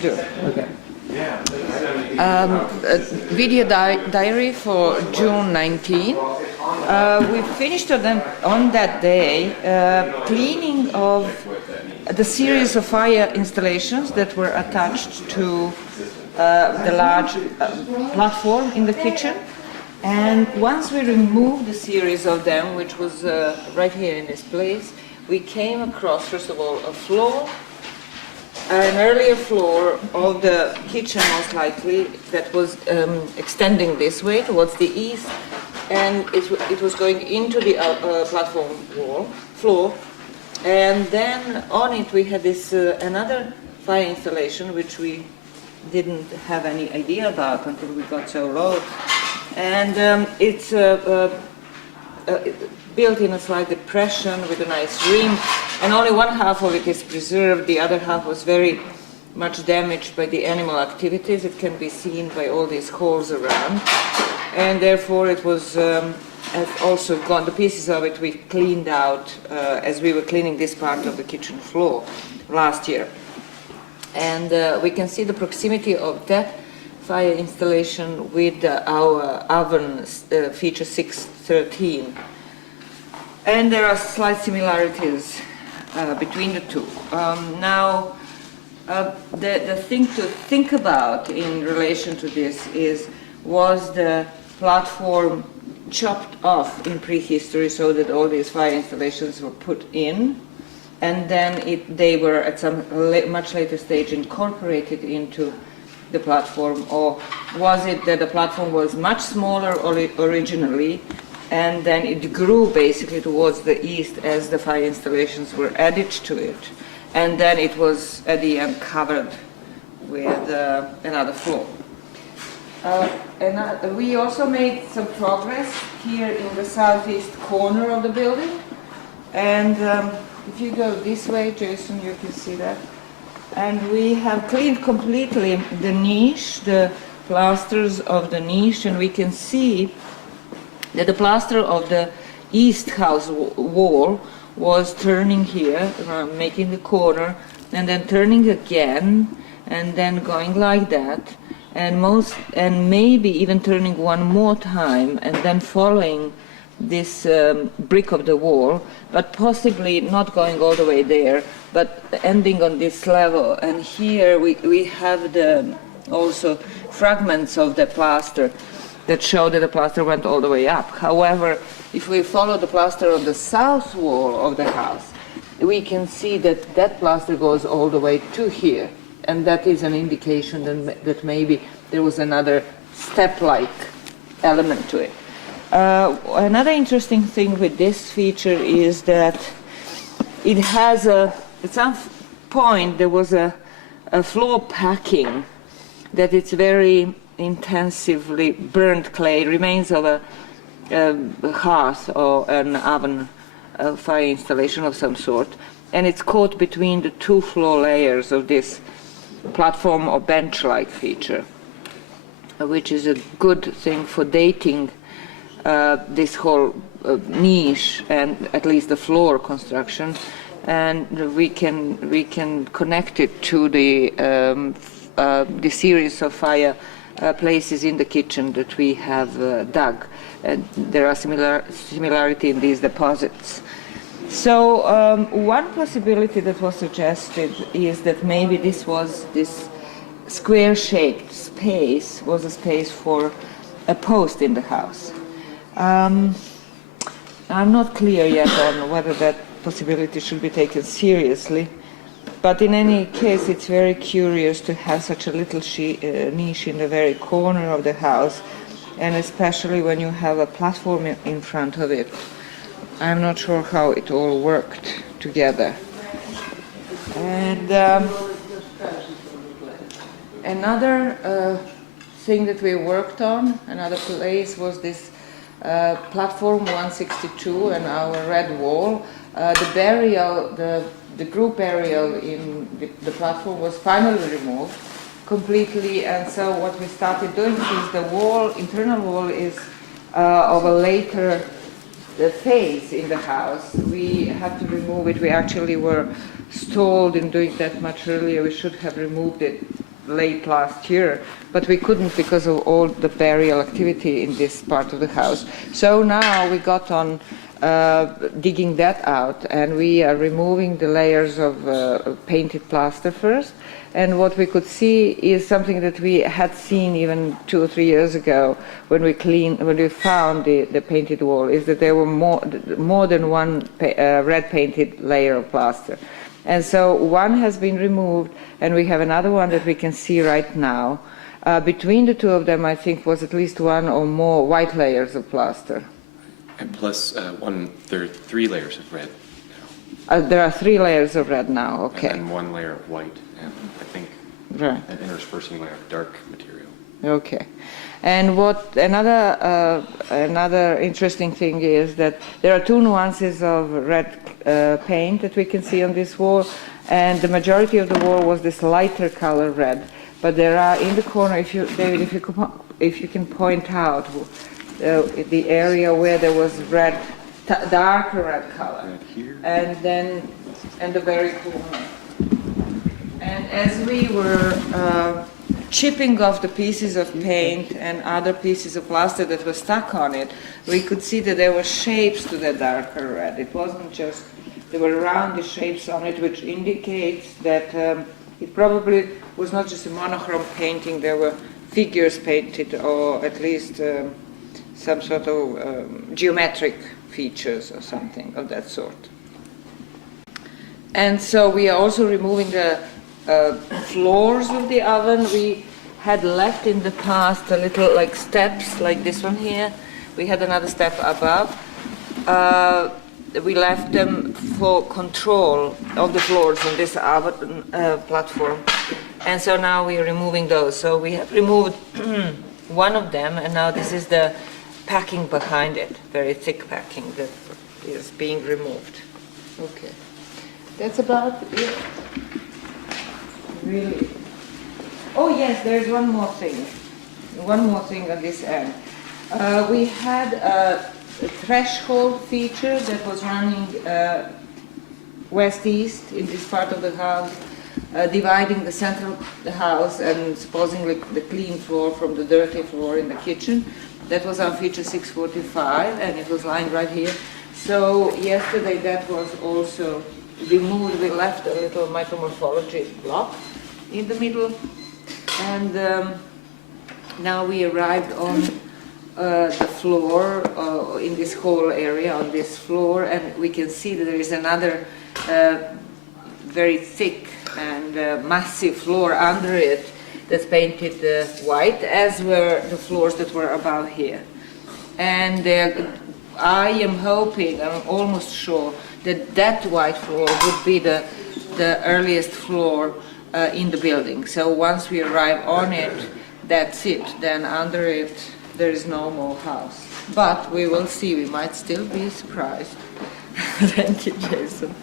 do. Okay. A video diary for June 19. We finished on that day cleaning of the series of fire installations that were attached to the large platform in the kitchen. And once we removed the series of them, which was right here in this place, we came across, first of all, a floor, an earlier floor of the kitchen, most likely, that was extending this way towards the east, and it was going into the platform floor. And then on it we had this another fire installation, which we didn't have any idea about until we got so low. And it's built in a slight depression with a nice rim, and only one half of it is preserved. The other half was very much damaged by the animal activities. It can be seen by all these holes around, and therefore it was also gone. The pieces of it we cleaned out as we were cleaning this part of the kitchen floor last year. And we can see the proximity of that fire installation with our oven feature 613. And there are slight similarities between the two. Now, the thing to think about in relation to this was the platform chopped off in prehistory so that all these fire installations were put in, and then they were at some much later stage incorporated into the platform, or was it that the platform was much smaller originally, and then it grew basically towards the east as the fire installations were added to it, and then it was at the end covered with another floor. And we also made some progress here in the southeast corner of the building, and if you go this way, Jason, you can see that. And we have cleaned completely the niche, the plasters of the niche, and we can see that the plaster of the east house wall was turning here, making the corner, and then turning again, and then going like that, and maybe even turning one more time, and then following this brick of the wall, but possibly not going all the way there, but ending on this level. And here we have also fragments of the plaster that show that the plaster went all the way up. However, if we follow the plaster of the south wall of the house, we can see that that plaster goes all the way to here, and that is an indication that maybe there was another step-like element to it. Another interesting thing with this feature is that it has at some point there was a floor packing, that it's very intensively burnt clay, remains of a hearth or an oven, fire installation of some sort, and it's caught between the two floor layers of this platform or bench-like feature, which is a good thing for dating this whole niche and at least the floor construction, and we can connect it to the series of fire places in the kitchen that we have dug, and there are similarity in these deposits. So one possibility that was suggested is that maybe this square-shaped space was a space for a post in the house. I'm not clear yet on whether that possibility should be taken seriously, but in any case it's very curious to have such a little niche in the very corner of the house, and especially when you have a platform in front of it. I'm not sure how it all worked together. And another thing that we worked on, another place, was this platform 162 and our red wall. The group burial in the platform was finally removed completely, and so what we started doing is the internal wall is of a later phase in the house. We have to remove it. We actually were stalled in doing that much earlier. We should have removed it late last year, but we couldn't because of all the burial activity in this part of the house. So now we got on digging that out, and we are removing the layers of painted plaster first. And what we could see is something that we had seen even 2 or 3 years ago when we found the painted wall, is that there were more than one red painted layer of plaster. And so one has been removed, and we have another one that we can see right now. Between the two of them, I think, was at least one or more white layers of plaster. And plus there are 3 layers of red now. There are 3 layers of red now, okay. And then 1 layer of white, and I think right. an interspersing layer of dark material. Okay. And what another interesting thing is that there are 2 nuances of red paint that we can see on this wall, and the majority of the wall was this lighter color red. But there are in the corner, David, if you can point out the area where there was red, darker red color, right here, and then the very corner. And as we were chipping off the pieces of paint and other pieces of plaster that were stuck on it, we could see that there were shapes to the darker red. It wasn't just, there were round shapes on it, which indicates that it probably was not just a monochrome painting. There were figures painted, or at least some sort of geometric features or something of that sort. And so we are also removing the floors of the oven. We had left in the past a little like steps like this one here. We had another step above. We left them for control of the floors on this oven platform. And so now we are removing those. So we have removed one of them, and now this is the packing behind it, very thick packing that is being removed. Okay. That's about it. Really. Oh yes, there's one more thing. One more thing on this end. We had a threshold feature that was running west-east in this part of the house, dividing the center of the house and supposedly the clean floor from the dirty floor in the kitchen. That was our feature 645, and it was lying right here. So yesterday that was also removed. We left a little micromorphology block in the middle, and now we arrived on the floor, in this whole area on this floor, and we can see that there is another very thick and massive floor under it that's painted white, as were the floors that were above here. And I am hoping, I'm almost sure, that that white floor would be the earliest floor in the building. So once we arrive on it, that's it. Then under it, there is no more house. But we will see. We might still be surprised. Thank you, Jason.